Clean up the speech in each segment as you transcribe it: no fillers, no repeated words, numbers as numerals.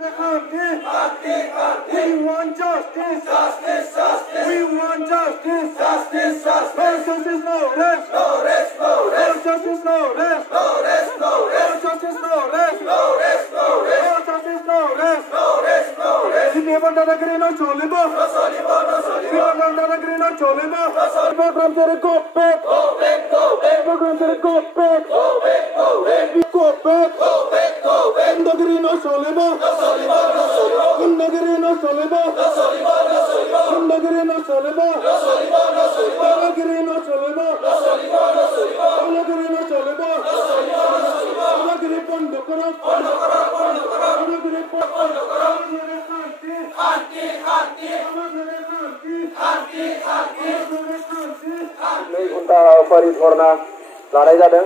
We want justice. Justice, justice. We want justice. Justice, justice. No justice, no rest. No rest, no rest. No justice, no rest. No rest, no rest. No justice, no rest. No rest, no rest. No justice, no rest. No rest, no rest. The people that agree no cholibo. No cholibo, no cholibo. People that agree no cholibo. No cholibo. From the go back. Go back, go back. From the go back. Go back, go back. Go back. Go back, go back. The agree no cholibo. No cholibo, no cholibo. Nagari no solibo, no solibo, no solibo. Nagari no solibo, no solibo, no solibo. Nagari no solibo, no solibo, no solibo. Nagari no solibo, no solibo, no solibo. Nagari pondo karo, pondo karo, pondo karo. Nagari pondo karo. Hanti, hanti, hanti, hanti, hanti. Nei घंटा परी धरना लानाय जादों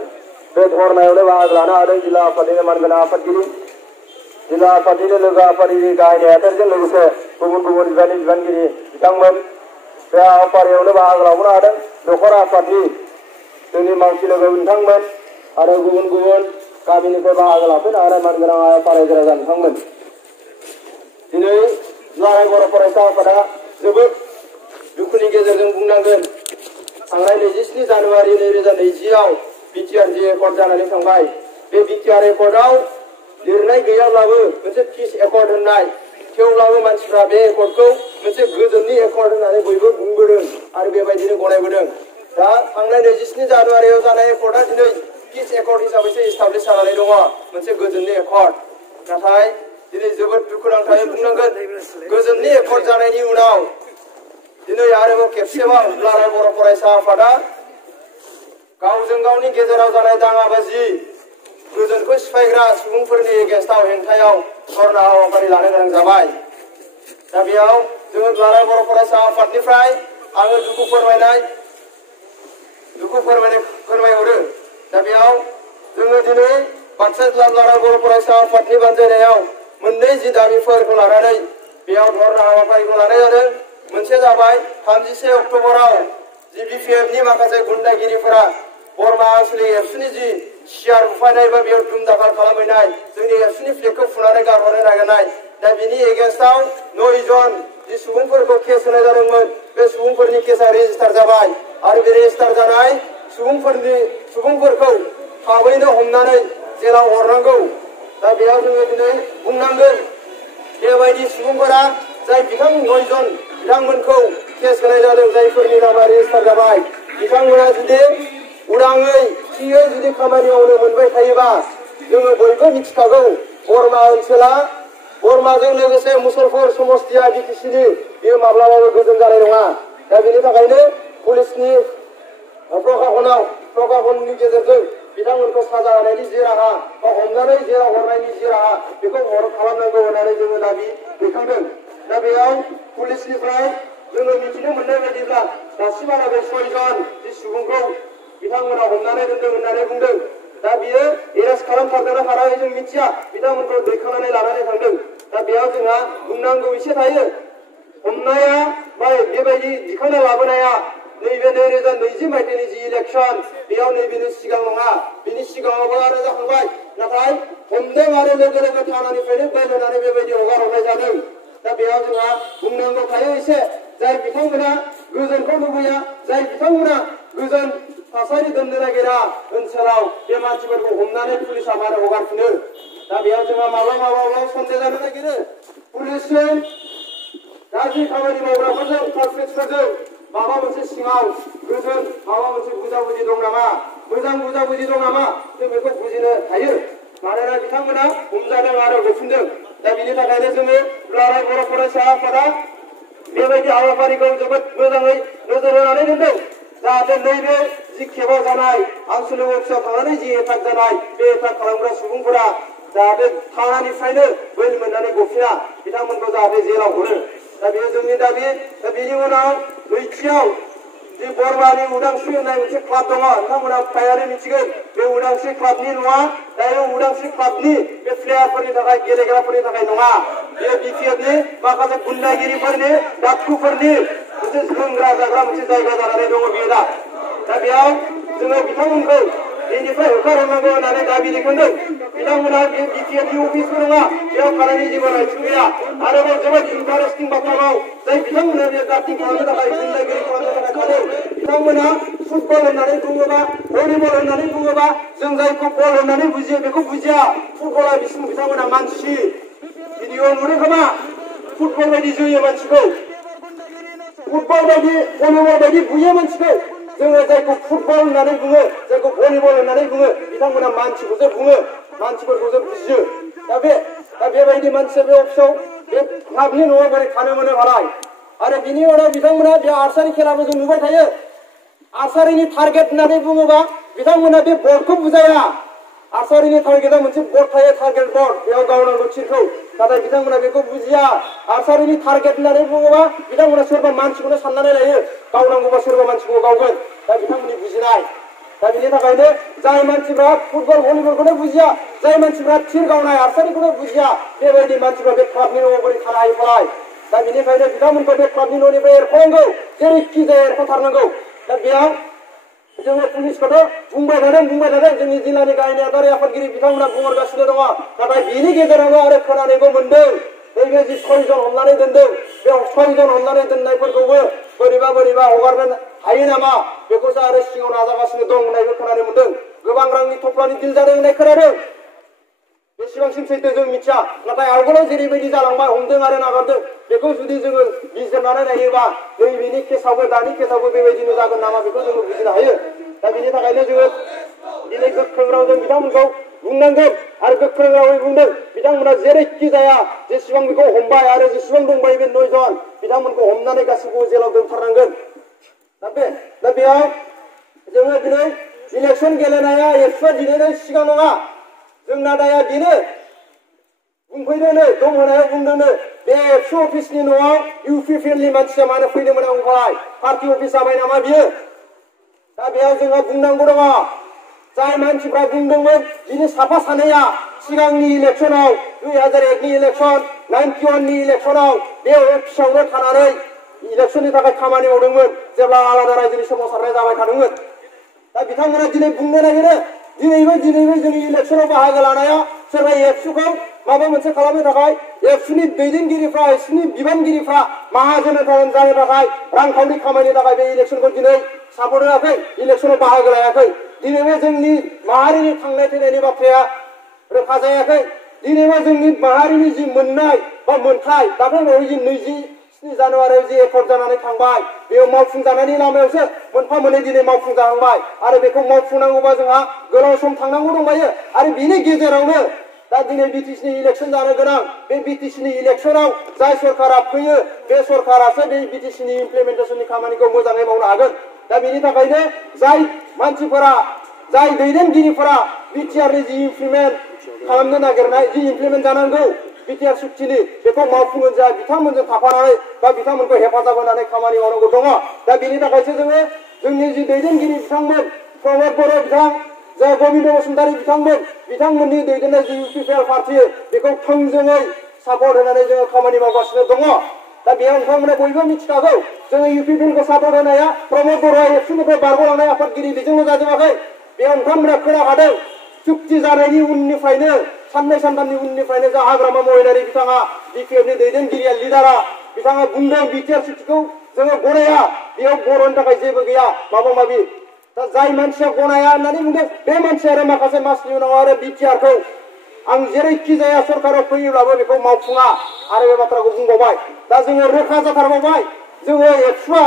बे धरनायावनो बाहागो लानो हादों जिल्ला आफादनि मानगोनां आफादगिरि जिल्ला आफादनि लोगो आफादगिरि गाहाय नेहाथारिजों लोगोसे गुबुन गुबुन बिबाननि बिबानगिरि बिथांमोन बे हाबाफारियावनो बाहागो लानो हादों नखर आफादनि जोंनि मावथि लोगो बिथांमोन आरो गुबुन गुबुन गामिनिफ्राय बाहागो लाफैनो हानाय मानगोनां फरायसा राजा बिथांमोन दिनै दुलाराय बर' फरायसा आफादा जोबोद दुखुनि गेजेरजों बुंनांगोन थांनाय 27 जानुवारि 2020 आव बिटिआर जि एकर्ड जानानै थांबाय बे बिटिआर एकर्डआव लिरनाय गैयाब्लाबो मोनसे पिस एकर्ड होननाय थेवब्लाबो मानसिफ्रा बे एकर्डखौ मोनसे गोजोननि एकर्ड होननानै बयबो बुंबोदों आरो बेबायदिनो गनायबोदों दा थांनाय 27 जानुवारियाव जानाय एकर्डआ दिनै पिस एकर्ड हिसाबैसो एस्टाब्लिश जानानै दङ मोनसे गोजोननि एकर्ड नाथाय दिनै जोबोद दुखुनांथावै बुंनांगोन गोजोननि एकर्ड जानायनि उनाव दिनै आरोबाव खेबसेबाव दुलाराय बर' फरायसा आफादा गावजों गावनि गेजेराव जानाय दाङाबाजि गोजोनखौ सिफायग्रा सुबुंफोरनि एगेन्स्टआव हेंथायाव धरना हाबाफारि लानो गोनां जाबाय दा बेयाव जोङो दुलाराय बर' फरायसा आफादनिफ्राय आङो दुखु फोरमायहरो दा बेयाव जोङो दिनै बाक्सा जिल्ला दुलाराय बर' फरायसा आफादनि बानजायनायाव मोननै जि दाबिफोरखौ लानानै बेयाव धरना हाबाफारिखौ लानाय जादों मोनसे जाबाय 31 अक्ट'बराव जि बिपिएफनि माखासे गुन्दागिरिफोरा बरमा आनसलिक एबसुनि जि सिआर बुफायनाय बा बेयाव दुमदाखाल खालामहैनाय जोंनि एबसुनि फ्लेगखौ फुनानै गारहरनो नागिरनाय दा बिनि एगेन्स्टआव 9 जन जि सुबुंफोरखौ केस होनाय जादोंमोन बे सुबुंफोरनि केसआ रेजिस्टार जाबाय आरो बे रेजिस्टार जानाय सुबुंफोरखौ थाबैनो हमनानै जेलाव हरनांगौ दा बेयाव जोङो दिनै बुंनांगोन बेबायदि सुबुंफोरा जाय 9 जन बिथांमोनखौ केस होनाय जादों जायफोरनि नामा रेजिस्टार जाबाय बिथांमोना जुदि उदाङै थियै जुदि खामानि मावनो मोनबाय थायोबा जोङो बयबो मिथिखागौ बरमा ओनसोला बरमाजों लोगोसे मुसलपुर समस्तिया बिटिसिनि बेयो माब्लाबाबो गोजोन जानाय नङा दा बेनि थाखायनो पुलिसनि प्रशासननि गेजेरजों बिथांमोनखौ साजा होनायनि जि राहा बा हमनानै जेराव हरनायनि जि राहा बेखौ खालामनांगौ होननानै जोङो दाबि दैखांदों दा बेयाव पुलिसनिफ्राय जोङो मिथिनो मोननाय बायदिब्ला दासिमहालागै 6 जन जि सुबुंखौ बिथांमोना हमनानै दोनदों होननानै बुंदों दा बियो एरेस्ट खालामथारदोंना थाराखै जों मिथिया बिथांमोनखौ दैखांनानै लानानै थांदों दा बेयाव जोंहा बुंनांगौ एसे थायो हमनाया बा बेबायदि दिखांना लाबोनाया नैबे 2020 मायथाइनि जि इलेक्सन बेयाव नैबेनि सिगां नङा बिनि सिगाङावबो आरो जाखांबाय नाथाय हमदों आरो लोगो लोगो थानानिफ्रायनो बेल होनानै बेबायदि हगार हरनाय जादों दा बेयाव जोंहा बुंनांगौ थायो एसे जाय बिथांमोना गोजोनखौ लुबैया जाय बिथांमोना गोजोन थासारि दोननो नागिरा ओनसोलाव बे मानसिफोरखौ हमनानै पुलिसा मानो हगारफिनो दा बेयाव जोंहा माब्लाबा सन्देह जानो नागिरो पुलिसजों गाज्रि खामानि मावग्राफोरजों कालप्रिट्सफोरजों माबा मोनसे सिङाव गोजोन माबा मोनसे बुजाबुजि दं नामा मोजां बुजाबुजि दं नामा जों बेखौ बुजिनो हायो मानोना बिथांमोना हमजादों आरो हरफिनदों दा बिनि थाखायनो जोङो दुलाराय बर' फरायसा आफादा बेबायदि हाबाफारिखौ जोबोद मोजाङै नोजोर होनानै दोनदों जाहाथे नैबे जि खेबाव जानाय आनसलिक अफिसाव थांनानै जि एटाक जानाय बे एटाक खालामग्रा सुबुंफोरा जाहाथे थानानिफ्रायनो बैल मोननानै गफिना बिथांमोनखौ जाहाथे जेलाव हरो दा बेयो जोंनि दाबि दा बेनि उनाव नैथियाव जि बरमानि उदांस्रि होननाय मोनसे क्लाब दङ नोंथांमोना फ्रायानो मिथिगोन बे उदांस्रि क्लाबनि नङा दायो उदांस्रि क्लाबनि बे प्लेयारफोरनि थाखाय गेलेग्राफोरनि थाखाय नङा बेयो बिपिएफनि माखासे गुन्दागिरिफोरनि डाकुफोरनि मोनसे लोंग्रा जाग्रा मोनसे जायगा जानानै दङ बेयो दा बेयाव जोङो बिथांमोनखौ बेनिफ्राय होखारहरनांगौ होननानै दाबि दैखांदों बिथांमोना बे बिटिआरनि अफिसबो नङा बेयाव थानायनि जेबो राइट्स गैया आरोबाव जोबोद इन्टारेस्टिं बाथ्राबाव जाय बिथांमोना बे गार्टिं खालामनो थाखाय जिल्लागिरि खालामनो थाखाय थादों बिथांमोना फुटबल होननानै बुङोबा भलिबल होननानै बुङोबा जों जायखौ बल होननानै बुजियो बेखौ बुजिया फुटबला बिथांमोना मानसि भिडिअ नुदों खोमा फुटबल बायदि जोयो मानसिखौ फुटबल बायदि भलिबल बायदि बुयो मानसिखौ जोङो जायखौ फुटबल होननानै बुङो जायखौ भलिबल होननानै बुङो बिथांमोना मानसिखौसो बुङो मानसिफोरखौसो बुजियो दा बेबायदि मानसिया बे अफिसाव बे क्लाबनि न'आव बोरै थानो मोनो भालाय आरो बिनि उनाव बिथांमोना बे आर्सारि खेलाबो जों नुबाय थायो आर्सारिनि टारगेट होननानै बुङोबा बिथांमोना बे बर्डखौ बुजाया आर्सारिनि टारगेटआ मोनसे बर्ड थायो टारगेट बर्ड बेयाव गावनांगौ थिरखौ नाथाय बिथांमोना बेखौ बुजिया आर्सारिनि टारगेट होननानै बुङोबा बिथांमोना सोरबा मानसिखौनो साननानै लायो गावनांगौबा सोरबा मानसिखौ गावगोन दा बिथांमोननि बुजिनाय दा बिनि थाखायनो जाय मानसिफ्रा फुटबल भलिबलखौनो बुजिया जाय मानसिफ्रा थिर गावनाय आर्सारिखौनो बुजिया बेबायदि मानसिफ्रा बे क्लाबनि न'आव बोरै थानो हायो फालाय दा बिनिखायनो बिथांमोनखौ बे क्लाबनि न'निफ्राय एरख'नांगौ जेरैखि जाया एरख'थारनांगौ दा बेयाव जोङो पुलिसखौथ' बुंबाय थादों जोंनि जिल्लानि गाहाय नेहाथारि आफादगिरि बिथांमोना बुंहरगासिनो दङ नाथाय बिनि गेजेरावनो आरो खोनानोबो मोनदों नैबे जि 6 जन हमनानै दोनदों बे 6 जन हमनानै दोननायफोरखौबो बोरैबा हगारनो हायो नामा बेखौसो आरो सिङाव नाजागासिनो दं होननायबो खोनानो मोनदों गोबां रांनि थफ्लानि दिल जादों होननाय खोनादों बेसेबांसिम सैथो जों मिथिया नाथाय आवगोलाव जेरैबायदि जालांबाय हमदों आरो नागारदों बेखौ जुदि जोङो बिजिरनानै नायोबा नैबेनि केसावबो दानि केसावबो बेबायदिनो जागोन नामा बेखौ जोङो बुजिनो हायो दा बेनि थाखायनो जोङो दिनै गोख्रों रावजों बिथांमोनखौ बुंनांगोन आरो गोख्रों रावै बुंदों बिथांमोना जेरैखि जाया जेसेबां बेखौ हमबाय आरो जेसेबां दंबाय बे 9 जन बिथांमोनखौ हमनानै गासिबो जेलाव दोनथारनांगोन दा बेयाव जोङो दिनै इलेक्सन गेलेनाया एबसुआ दिनैनो सिगां नङा जोंना दाया बेनो बुंफैदोंनो दंहोनायाव बुंदोंनो बे एबसु अफिसनि न'आव इउपिपिएलनि मानसिया मानो फैनो मोनांगौलाय पार्टि अफिस जाबाय नामा बियो दा बेयाव जोंहा बुंनांगौ दङ जाय मानसिफ्रा बुंदोंमोन बिनि साफा सानैया सिगांनि इलेक्सनाव 2001नि इलेक्सन 91नि इलेक्सनाव बे अफिसावनो थानानै इलेक्सननि थाखाय खामानि मावदोंमोन जेब्ला आलादा रायजोनि सोमावसारनाय जाबाय थादोंमोन दा बिथांमोना दिनै बुंनो नागिरो दिनैबो जोंनि इलेक्सनाव बाहागो लानाया सोरबा एबसुखौ माबा मोनसे खालामनो थाखाय एबसुनि दैदेनगिरिफ्रा एबसुनि बिबानगिरिफ्रा माहाजोन जानो थाखाय रांखावरि खामायनो थाखाय बे इलेक्सनखौ दिनै सापर्ट होआखै इलेक्सनाव बाहागो लायाखै दिनैबो जोंनि माहारिनि थांनाय फैनायनि बाथ्राया रोखा जायाखै दिनैबो जोंनि माहारिनि जि मोननाय बा मोनथाय दाख्लैबावै जि 27 जानुवारियाव जि एकर्ड जानानै थांबाय बेयाव मावफुंजानायनि लामायावसो मोनफा मोननै दिनै मावफुंजाहांबाय आरो बेखौ मावफुंनांगौबा जोंहा गोलाव सम थांनांगौ दंबायो आरो बिनि गेजेरावनो दा दिनै बिटिसिनि इलेक्सन जानो गोनां बे बिटिसिनि इलेक्सनाव जाय सरकारा फैयो बे सरकारासो बे बिटिसिनि इमप्लिमेन्टेसननि खामानिखौ मोजाङै मावनो हागोन दा बेनि थाखायनो जाय मानसिफोरा जाय दैदेनगिरिफोरा बिटिआरनि जि इमप्लिमेन्ट खालामनो नागिरनाय जि इमप्लिमेन्ट जानांगौ बिटिआर सुक्तिनि बेखौ मावफुंनो जा बिथांमोनजों थाफानानै बा बिथांमोनखौ हेफाजाब होनानै खामानि मावनांगौ दङ दा बेनि थाखायसो जोङो जोंनि जि दैदेनगिरि बिथांमोन प्रमद बर' बिथां जा गबिन्द बसुमतारी बिथांमोननि दैदेननाय जि इउपिपिएल पार्टी बेखौ थोंजोङै सापर्ट होनानै जोङो खामानि मावगासिनो दङ दा बेयाव नोंथांमोना बयबो मिथिखागौ जोङो इउपिपिएलखौ सापर्ट होनाया प्रमद बर'आ एबसुनिफ्राय बारग'लांनाय आफादगिरि बेजोंल' जाजोबाखै बेयाव नोंथांमोना खोनाखादों चुक्ति जानायनि उननिफ्रायनो साननै सानथामनि उननिफ्रायनो जा हाग्रामा महिलारि बिथाङा बिपिएफनि दैदेनगिरिया लिडारा बिथाङा बुंदों बिटिआर सुक्तिखौ जोङो गनाया बेयाव बर'नि थाखाय जेबो गैया माबा माबि दा जाय मानसिया गनाया होननानै बुंदों बे मानसिया आरो माखासे मासनि उनाव आरो बिटिआरखौ आं जेरैखि जाया सरकाराव फैयोब्लाबो बेखौ मावफुङा आरो बे बाथ्राखौ बुंबावबाय दा जोङो रोखा जाथारबावबाय जोङो एबसुआ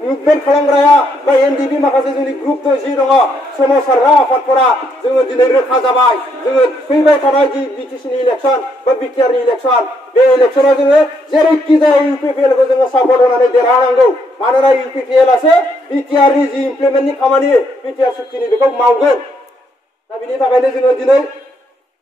मुभमेन्ट खालामग्राया बा एनडिपि माखासे जोंनि ग्रुप जि दङ सोमावसारग्रा आफादफोरा जोङो दिनै रोखा जाबाय जोङो फैबाय थानाय जि बिटिसिनि इलेक्सन बा बिटिआरनि इलेक्सन बे इलेक्सनाव जोङो जेरैखि जाया इउपिपिएलखौ जोङो सापर्ट होनानै देरहानांगौ मानोना इउपिपिएलआसो बिटिआरनि जि इमप्लिमेन्टनि खामानि बिटिआर सुक्तिनि बेखौ मावगोन दा बिनि थाखायनो जोङो दिनै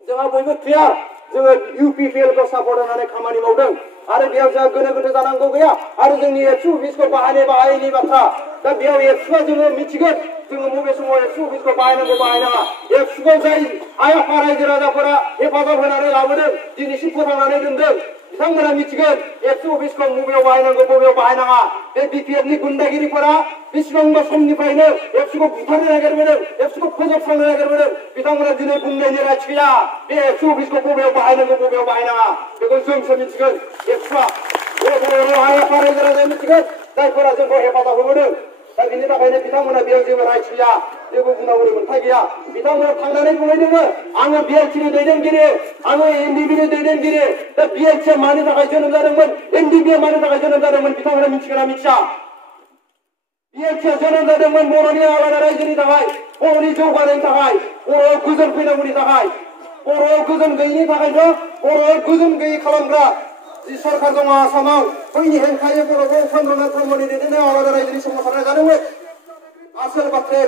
जोंहा बयबो क्लियार जोङो इउपिपिएलखौ सापर्ट होनानै खामानि मावदों आरो बेयाव जोंहा गोनो गोथो जानांगौ गैया आरो जोंनि एबसु अफिसखौ बाहायनायनि बाथ्रा दा बेयाव एबसुआ जोङो मिथिगोन जोङो बबे समाव एबसु अफिसखौ बाहायनांगौ बाहायनाङा एबसुखौ जाय आइ आफा रायजो राजाफोरा हेफाजाब होनानै लाबोदों दिनैसिम फोथांनानै दोनदों बिथांमोना मिथिगोन एबसु अफिसखौ बबेयाव बाहायनांगौ बबेयाव बाहायनाङा बे बिपिएफनि गुन्दागिरिफोरा बेसेबांबा समनिफ्रायनो एबसुखौ बुथारनो नागिरबोदों एबसुखौ फोजोबस्रांनो नागिरबोदों बिथांमोना दिनै बुंनायनि राइट्स गैया बे एबसु अफिसखौ बबेयाव बाहायनांगौ बबेयाव बाहायनाङा बेखौ जोंसो मिथिगोन एबसुआ बर' आइ आफा रायजो राजाया मिथिगोन जायफोरा जोंखौ हेफाजाब होबोदों दा बिनि थाखायनो बिथांमोना बेयाव जेबो राइट्स गैया जेबो बुंनांगौनि मोन्थाय गैया बिथांमोना थांनानै बुंहैदोंनो आङो बिएलटिनि दैदेनगिरि आङो एनडिबिनि दैदेनगिरि दा बिएलटिआ मानि थाखाय जोनोम जादोंमोन एनडिबिआ मानि थाखाय जोनोम जादोंमोन बिथांमोना मिथिगोना मिथिया बिएलटिआ जोनोम जादोंमोन बर'नि आलादा रायजोनि थाखाय बर'नि जौगानायनि थाखाय बर'आव गोजोन फैनांगौनि थाखाय बर'आव गोजोन गैयिनि थाखायनो बर'आव गोजोन गैयि खालामग्रा जि सरकार दङ आसामाव बैनि हेंथायै बर'खौ चन्द्रनाथ ब्रह्मनि दैदेननायाव आलादा रायजोनि सोमावसारनाय जादोंमोन आसोल बाथ्राया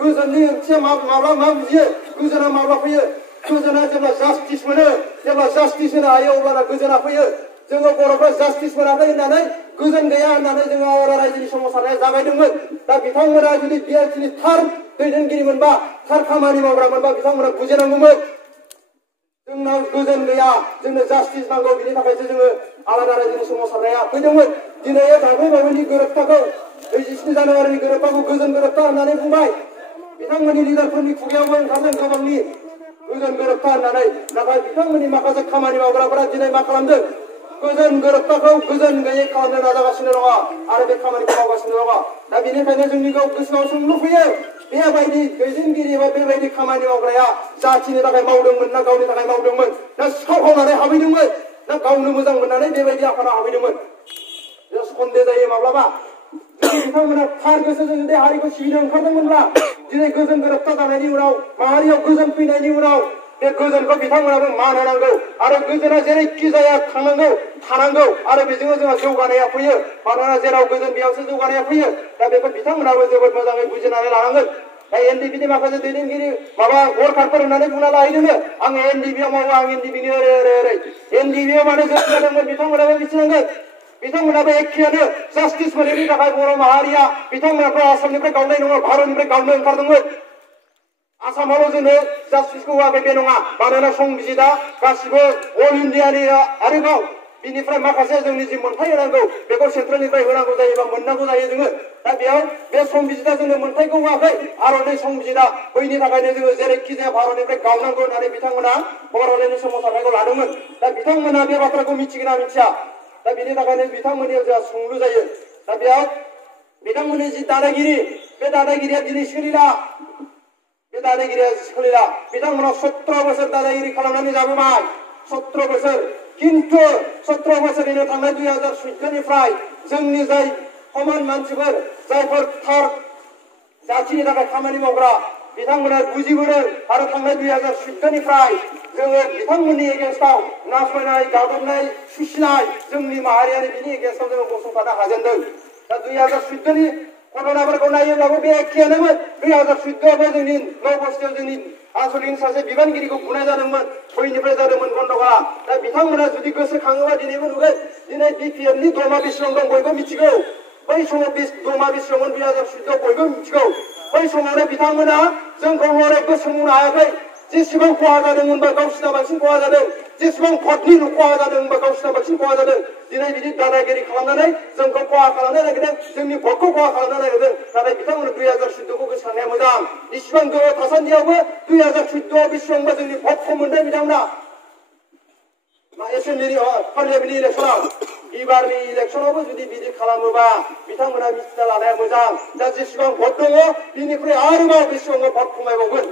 गोजोननि ओंथिया माब्ला मा बुजियो गोजोना माब्ला फैयो गोजोना जेब्ला जास्टिस मोनो जेब्ला जास्टिस होनो हायो अब्लाना गोजोना फैयो जोङो बर'फ्रा जास्टिस मोनाखै होननानै गोजोन गैया होननानै जोङो आलादा रायजोनि सोमावसारनाया जागायदोंमोन दा बिथांमोना जुदि बिएलटिनि थार दैदेनगिरिमोनबा थार खामानि मावग्रामोनबा बिथांमोना बुजिनांगौमोन जोंनाव गोजोन गैया जोंनो जास्टिस नांगौ बिनि थाखायसो जोङो आलादा रायजोनि सोमावसारनाया फैदोंमोन दिनै दाख्लैबावैनि गोरोबथाखौ 27 जानुवारिनि गोरोबथाखौ गोजोन गोरोबथा होननानै बुंबाय बिथांमोननि लिडारफोरनि खुगायावबो ओंखारदों गोबांनि गोजोन गोरोबथा होननानै नाथाय बिथांमोननि माखासे खामानि मावग्राफोरा दिनै मा खालामदों गोजोन गोरोबथाखौ गोजोन गैयै खालामनो नाजागासिनो दङ आरो बे खामानिखौ मावगासिनो दङ दा बेनिखायनो जोंनि गोसोआव सोंलु फैयो बेबायदि दैदेनगिरि एबा बेबायदि खामानि मावग्राया जाथिनि थाखाय मावदोंमोन ना गावनि थाखाय मावदोंमोन ना सिखाव खावनानै हाबैदोंमोन ना गावनो मोजां मोननानै बेबायदि आफादाव हाबैदोंमोन सन्देह जायो माब्लाबा जुदि बिथांमोना थार गोसोजों जुदि हारिखौ सिबिनो ओंखारदोंमोनब्ला दिनै गोजोन गोरोबथा जानायनि उनाव माहारियाव गोजोन फैनायनि उनाव बे गोजोनखौ बिथांमोनाबो मान होनांगौ आरो गोजोना जेरैखि जाया थानांगौ आरो बेजोंनो जोंहा जौगानाया फैयो मानोना जेराव गोजोन बेयावसो जौगानाया फैयो दा बेखौ बिथांमोनाबो जोबोद मोजाङै बुजिनानै लानांगोन दा एनडिबिनि माखासे दैदेनगिरि माबा वर्कारफोर होननानै बुंना लाहैदोंनो आं एनडिबिआव मावो आं एनडिबिनि ओरै एनडिबिआव मानो जों जादोंमोन बिथांमोनाबो मिथिनांगोन बिथांमोनाबो एखेयानो जास्टिस मोनैनि थाखाय बर' माहारिया बिथांमोनाबो आसामनिफ्राय गावनाय नङा भारतनिफ्राय गावनो ओंखारदोंमोन आसामावल' जोंनो जास्टिसखौ होआखै बे नङा मानोना संबिजिदा गासिबो अल इण्डियानि आरोबाव बिनिफ्राय माखासे जोंनि जि मोन्थाय होनांगौ बेखौ सेन्ट्रेलनिफ्राय होनांगौ जायोबा मोननांगौ जायो जोङो दा बेयाव बे संबिजिदा जोंनो मोन्थायखौ होआखै भारतनि संबिजिदा बैनि थाखायनो जोङो जेरैखि जाया भारतनिफ्राय गावनांगौ होननानै बिथांमोना बर'नि सोमावसारनायखौ लादोंमोन दा बिथांमोना बे बाथ्राखौ मिथिगोना मिथिया दा बेनि थाखायनो बिथांमोननियाव जोंहा सोंलु जायो दा बेयाव बिथांमोननि जि दादागिरि बे दादागिरिया दिनै सोलिला बे दादागिरिया सोलिला बिथांमोना 17 बोसोर दादागिरि खालामनानै जाबोबाय 17 बोसोर किन्तु 17 बोसोरनिनो थांनाय 2014 निफ्राय जोंनि जाय कमन मानसिफोर जायफोर थार जाथिनि थाखाय खामानि मावग्रा बिथांमोना बुजिबोदों आरो थांनाय 2014 निफ्राय जोङो बिथांमोननि एगेन्स्टआव नासयनाय गादबनाय सुसिनाय जोंनि माहारियारि बिनि एगेन्स्टआव जोङो गसंथानो हाजेनदों दा 2014 नि घटनाफोरखौ नायोब्लाबो बे एखेयानोमोन 2014आवबो जोंनि नबस्थियाव जोंनि आनसलिक सासे बिबानगिरिखौ बुनाय जादोंमोन बैनिफ्राय जादोंमोन गन्डगोला दा बिथांमोना जुदि गोसोखाङोबा दिनैबो नुगोन दिनै बिपिएफनि दरमा बेसेबां दं बयबो मिथिगौ बै समाव दरमा बेसेबांमोन 2014आव बयबो मिथिगौ बै समावनो बिथांमोना जोंखौ हरैबो सोंनो हायाखै जेसेबां खहा जादोंमोनबा गावसिना बांसिन खहा जादों जेसेबां भटनि खहा जादोंमोनबा गावसिना बांसिन खहा जादों दिनै बिदि दादागिरि खालामनानै जोंखौ खहा खालामनो नागिरदों जोंनि भटखौ खहा खालामनो नागिरदों नाथाय बिथांमोना 2014खौ गोसोखांनाया मोजां इसिबां गोबाव थासान्दियावबो 2014आव बेसेबांबा जोंनि भटखौ मोनदों बिथांमोना एसेम्बलिनि पार्लियामेन्टनि इलेक्सनाव एबारनि इलेक्सनावबो जुदि बिदि खालामोबा बिथांमोना मिथिना लानाया मोजां दा जेसेबां भट दङ बिनिख्रुइ आरोबाव बेसेबांबा भट खमायबावगोन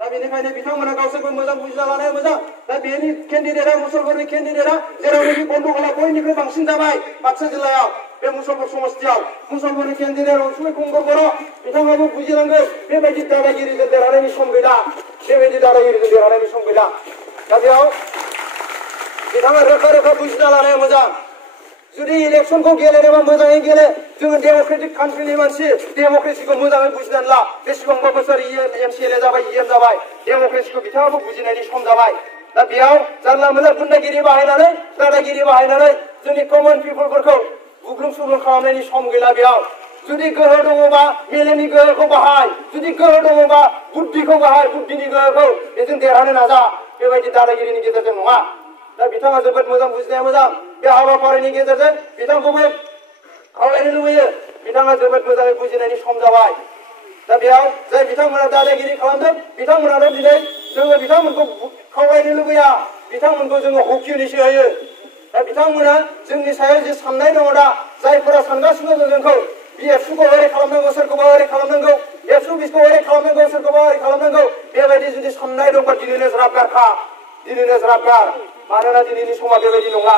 दा बेनिखायनो बिथांमोना गावसोरबो मोजां बुजिना लानाया मोजां दा बेनि केन्डिडेटआ मुसलपुरनि केन्डिडेटआ जेरावनोखि गन्डगोला बयनिख्रुइ बांसिन जाबाय बाक्सा जिल्लायाव बे मुसलपुर समस्तियाव मुसलपुरनि केन्डिडेट अनसुमै खुंगुर बर' बिथाङाबो बुजिनांगोन बेबायदि दादागिरिजों देरहानायनि सम गैला बेबायदि दादागिरिजों देरहानायनि सम गैला दा बेयाव बिथाङा रोखा रोखा बुजिना लानाया मोजां जुदि इलेक्सनखौ गेलेनोबा मोजाङै गेले जोङो डेम'क्रेटिक कान्ट्रिनि मानसि डेम'क्रेसिखौ मोजाङै बुजिनानै ला बेसेबांबा बोसोर एमसिएलए जाबाय इएम जाबाय डेम'क्रेसिखौ बिथाङाबो बुजिनायनि सम जाबाय दा बेयाव जानला मोनला गुन्दागिरि बाहायनानै दादागिरि बाहायनानै जोंनि कमन पिपलफोरखौ बुग्लुं सुग्लुं खालामनायनि सम गैला बेयाव जुदि गोहो दङबा मेलेमनि गोहोखौ बाहाय जुदि गोहो दङबा बुद्धिखौ बाहाय बुद्धिनि गोहोखौ बेजों देरहानो नाजा बेबायदि दादागिरिनि गेजेरजों नङा दा बिथाङा जोबोद मोजां बुजिनाया मोजां बे हाबाफारिनि गेजेरजों बिथांखौबो खावलायनो लुबैयो बिथाङा जोबोद मोजाङै बुजिनायनि सम जाबाय दा बेयाव जाय बिथांमोना दादागिरि खालामदों बिथांमोनानो दिनै जोङो बिथांमोनखौ खावलायनो लुबैया बिथांमोनखौ जोङो हकिनिसो होयो दा बिथांमोना जोंनि सायाव जे साननाय दङ दा जायफोरा सानगासिनो दं जोंखौ एबसुखौ ओरै खालामनांगौ सोरखौबा ओरै खालामनांगौ 120खौ ओरै खालामनांगौ सोरखौबा ओरै खालामनांगौ बेबायदि जुदि साननाय दंबा दिनैनो ज्राब गारखा दिनैनो ज्राब गार मानोना दिनैनि समा बेबायदि नङा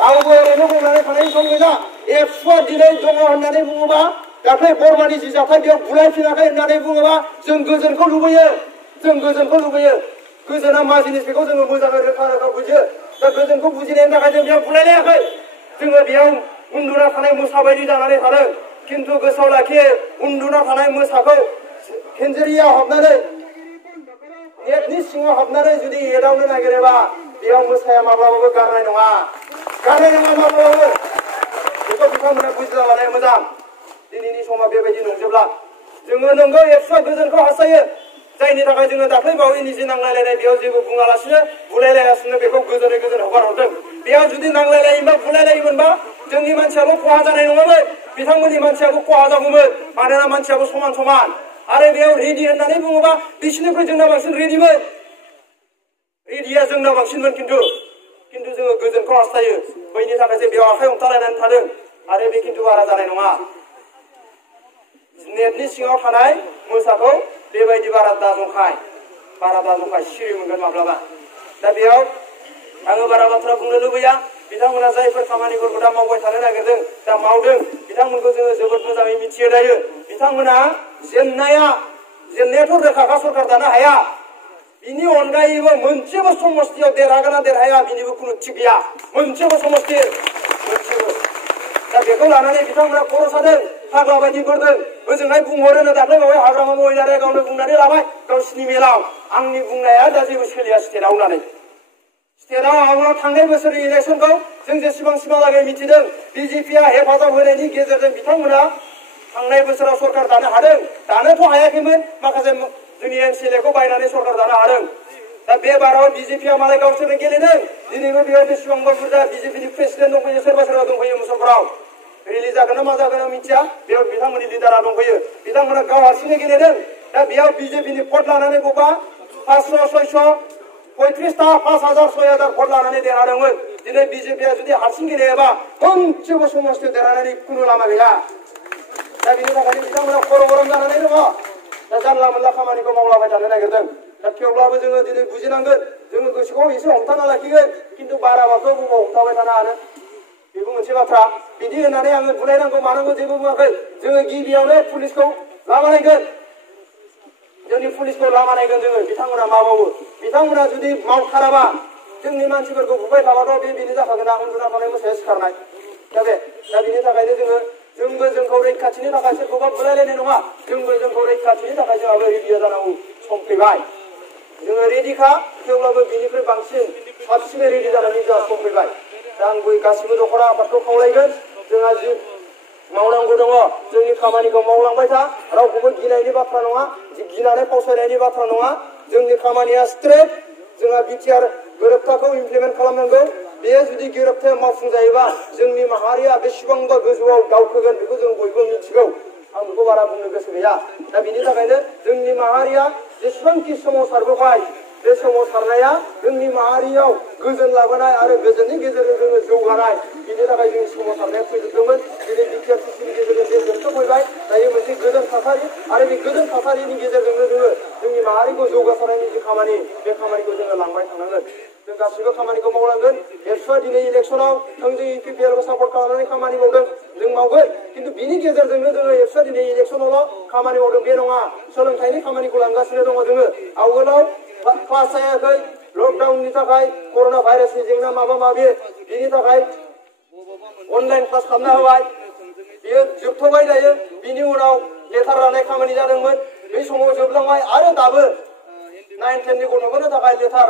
रावबो ओरैनो बुंनानै थानायनि सम गैला एबसुआ दिनै दङ होननानै बुङोबा दाख्लै बरमानि जि जाथाय बेयाव बुलायफिनाखै होननानै बुङोबा जों गोजोनखौ लुबैयो गोजोना मा जिनिस बेखौ जोङो मोजाङै रोखा रोखा बुजियो दा गोजोनखौ बुजिनायनि थाखाय जों बेयाव बुलायलायाखै जोङो बेयाव उन्दुना थानाय मोसा बायदि जानानै थादों खिन्थु गोसोआव लाखि उन्दुना थानाय मोसाखौ केन्जेरियाव हाबनानै नेटनि सिङाव हाबनानै जुदि एदावनो नागिरोबा बेयाव मोसाया माब्लाबाबो गारनाय नङा माब्लाबाबो बेखौ बिथांमोना बुजिना लानाया मोजां दिनैनि समा बेबायदि नंजोबला जोङो नंगौ एबसुआ गोजोनखौ हास्थायो जायनि थाखाय जोङो दाख्लै बावै निजे नांलायलायनाय बेयाव जेबो बुङालासिनो बुलायलायासिनो बेखौ गोजोनै गोजोन हगारहरदों बेयाव जुदि नांलायलायोबा बुलायलायोमोनबा जोंनि मानसियाबो खहा जानाय नङामोन बिथांमोननि मानसियाबो खहा जागौमोन मानोना मानसियाबो समान समान आरो बेयाव रेडि होननानै बुङोबा बिसिनिख्रुइ जोंना बांसिन रेडिमोन रेडिया जोंना बांसिनमोन खिन्थु जोङो गोजोनखौ हास्थायो बैनि थाखायसो बेयाव आखाइ हमथालायनानै थादों आरो बे खिन्थु बारा जानाय नङा नेटनि सिङाव थानाय मोसाखौ बेबायदि बारा दाजंखाय सिरि मोनगोन माब्लाबा दा बेयाव आङो बारा बाथ्रा बुंनो लुबैया बिथांमोना जायफोर खामानिफोरखौ दा मावबाय थानो नागिरदों दा मावदों बिथांमोनखौ जोङो जोबोद मोजाङै मिथियो दायो बिथांमोना जेननायाथ' रोखाखा सरकार दानो हाया बिनि अनगायैबो मोनसेबो समस्थियाव देरहागोन ना देरहाया बिनिबो खुनु थिग गैया मोनसेबो समस्ति दा बेखौ लानानै बिथांमोना खर' सादों फाग्ला बायदि बोरदों ओजोंहाय बुंहरोनो दाख्लै बावै हाग्रामा महिलारिया गावनो बुंनानै लाबाय गावसिनि मेलाव आंनि बुंनाया दा जेबो सोलिया स्टेटआव होननानै स्टेटआव आवगायाव थांनाय बोसोरनि इलेक्सनखौ जों जेसेबांसिमहालागै मिथिदों बिजेपिया हेफाजाब होनायनि गेजेरजों बिथांमोना थांनाय बोसोराव सरकार दानो हादों दानोथ' हायाखैमोन माखासे जोंनि एमसिएलएखौ बायनानै सरकार दानो हादों दा बे बाराव बिजेपिया मालाय गावसोरनो गेलेदों दिनैबो बेयाव बेसेबांबा बुरजा बिजेपिनि प्रेसिडेन्ट दंफैयो सोरबा दंफैयो मुसलपुराव रिलिज जागोन ना मा जागोन आं मिथिया बेयाव बिथांमोननि लिडारा दंफैयो बिथांमोना गाव हारसिंनो गेलेदों दा बेयाव बिजेपिनि भट लानानै बबेबा 500-635टा 5,000-6,000 भट लानानै देरहादोंमोन दिनै बिजेपिया जुदि हारसिं गेलेयोबा मोनसेबो समस्थियाव देरहानायनि खुनु लामा गैया दा बिनि थाखायनो बिथांमोना खर' गरम जानानै दङ दा जानला मोनला खामानिखौ मावलाबाय थानो नागिरदों दा थेवब्लाबो जोङो दिनै बुजिनांगोन जोङो गोसोखौ एसे हमथाना लाखिगोन खिन्थु बाराबाथ' बबाव हमथाबाय थानो हानो बेबो मोनसे बाथ्रा बिदि होननानै आङो बुलायनांगौ मानांगौ जेबो बुङाखै जोङो गिबियावनो पुलिसखौ लामानायगोन जोंनि पुलिसखौ लामानायगोन जोङो बिथांमोना मा मावो बिथांमोना जुदि मावथाराबा जोंनि मानसिफोरखौ बुबाय थाबाथ' बेनो जाखागोन उन्दुना थानाय मोसाया सिखारनाय दा बिनि थाखायनो जोंबो जोंखौ रैखाथिनि थाखाय सोरखौबा बुलायलायनाय नङा जोंबो जोंखौ रैखाथिनि थाखाय जोंहाबो रेडि जानांगौ सम फैबाय जोङो रेडिखा थेवब्लाबो बिनिख्रुइ बांसिन साबसिनै रेडि जानानै जोंहा सम फैबाय दा आंबो गासिबो दख'रा आफादखौ खावलायगोन जोंहा जि मावनांगौ दङ जोंनि खामानिखौ मावलांबाय था रावखौबो गिनायनि बाथ्रा नङा गिनानै फावसायनायनि बाथ्रा नङा जोंनि खामानिया स्ट्रेट जोंहा बिटिआर गोरोबथाखौ इमप्लिमेन्ट खालामनांगौ बेयो जुदि गोरोबथाया मावफुंजायोबा जोंनि माहारिया बेसेबांबा गोजौआव दावखोगोन बेखौ जों बयबो मिथिगौ आं बेखौ बारा बुंनो गोसो गैया दा बिनि थाखायनो जोंनि माहारिया जेसेबांखि सोमावसारबोबाय बे सोमावसारनाया जोंनि माहारियाव गोजोन लाबोनाय आरो गोजोननि गेजेरजों जोङो जौगानाय बिनि थाखाय जोंनि सोमावसारनाया फैजोबदोंमोन दिनै बिटिआर सिस्टेमनि गेजेरजों बे जोबथा फैबाय दायो मोनसे गोजोन थासारि आरो बे गोजोन थासारिनि गेजेरजोंनो जोङो जोंनि माहारिखौ जौगासारनायनि जि खामानि बे खामानिखौ जोङो लांबाय थानांगोन जों गासिबो खामानिखौ मावलांगोन एबसुआ दिनै इलेक्सनाव थोंजों इउपिपिएलखौ सापर्ट खालामनानै खामानि मावदों जों मावगोन खिन्थु बिनि गेजेरजोंनो जोङो एबसुआ दिनै इलेक्सनावल' खामानि मावदों बे नङा सोलोंथाइनि खामानिखौ लांगासिनो दङ जोङो आवगोलाव क्लास जायाखै लकडाउननि थाखाय कर'ना भाइरासनि जेंना माबा माबि बिनि थाखाय अनलाइन क्लास खालामना होबाय बियो जोबथ'बाय दायो बिनि उनाव लेटार राननाय खामानि जादोंमोन बे समाव जोबलांबाय आरो दाबो 9-10 नि गथ'फोरनि थाखाय लेटार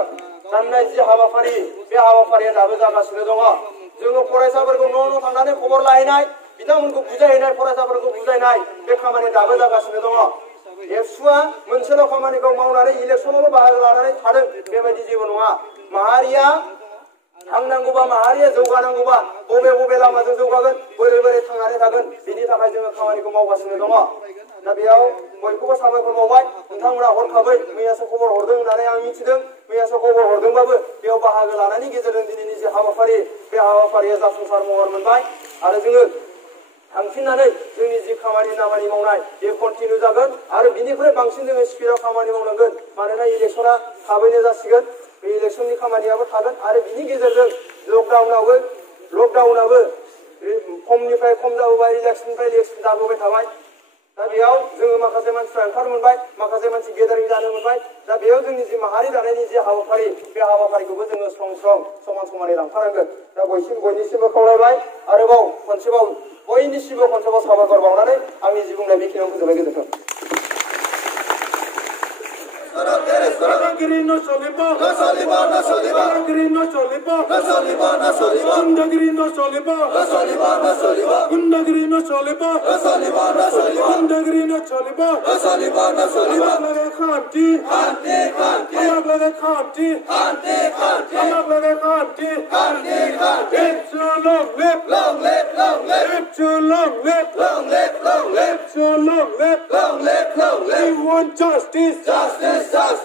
राननाय जि हाबाफारि बे हाबाफारिया दाबो जागासिनो दङ जोङो फरायसाफोरखौ न' थांनानै खबर लाहैनाय बिथांमोनखौ बुजायनाय फरायसाफोरखौ बुजायनाय बे खामानिया दाबो जागासिनो दङ एबसुआ मोनसेल' खामानिखौ मावनानै इलेक्सनावल' बाहागो लानानै थादों बेबायदि जेबो नङा माहारिया थांनांगौबा माहारिया जौगानांगौबा बबे बबे लामाजों जौगागोन बोरै बोरै थांनानै थागोन बेनि थाखाय जोङो खामानिखौ मावगासिनो दङ दा बेयाव बयखौबो साबायखर बावबाय नोंथांमोना हरखाबै मैयासो खबर हरदों होननानै आं मिथिदों मैयासो खबर हरदोंबाबो बेयाव बाहागो लानायनि गेजेरजों दिनैनि जे हाबाफारि बे हाबाफारिया जाफुंसार महर मोनबाय आरो जोङो थांफिननानै जोंनि जि खामानि दामानि मावनाय बे कन्टिनिउ जागोन आरो बिनिफ्राय बांसिन जोङो स्पिडआव खामानि मावनांगोन मानोना इलेक्सना थाबैनो जासिगोन बे इलेक्सननि खामानियाबो थागोन आरो बिनि गेजेरजों लकडाउनाबो खमनिफ्राय खम जाबोबाय इलेक्सननिफ्राय इलेक्सन जाबोबाय थाबाय दा बेयाव जोङो माखासे मानसिफ्रा ओंखारनो मोनबाय माखासे मानसि गेदारिं जानो मोनबाय दा बेयाव जोंनि जि माहारि दानायनि जि हाबाफारि बे हाबाफारिखौबो जोङो सम समान समानै लांफानांगोन दा बयनिसिमबो खावलायबाय आरोबाव खनसेबाव बयनिसिमबो खनसेबाव साबायखर बावनानै आंनि जि बुंनाय बेखिनियाव फोजोबनाय गोजोन्थों Guerrino solipo, no solipo, no solipo. Guerrino solipo, no solipo, no solipo. Gunda Guerrino solipo, no solipo, no solipo. Gunda Guerrino solipo, no solipo, no solipo. Gunda Guerrino solipo, no solipo, no solipo. Amagla khanti, khanti, khanti. Amagla khanti, khanti, khanti. Amagla khanti, khanti, khanti. It's a long live, long live, long live. It's a long live, long live, long live. It's a long live, long live, long live. We want justice, justice, justice.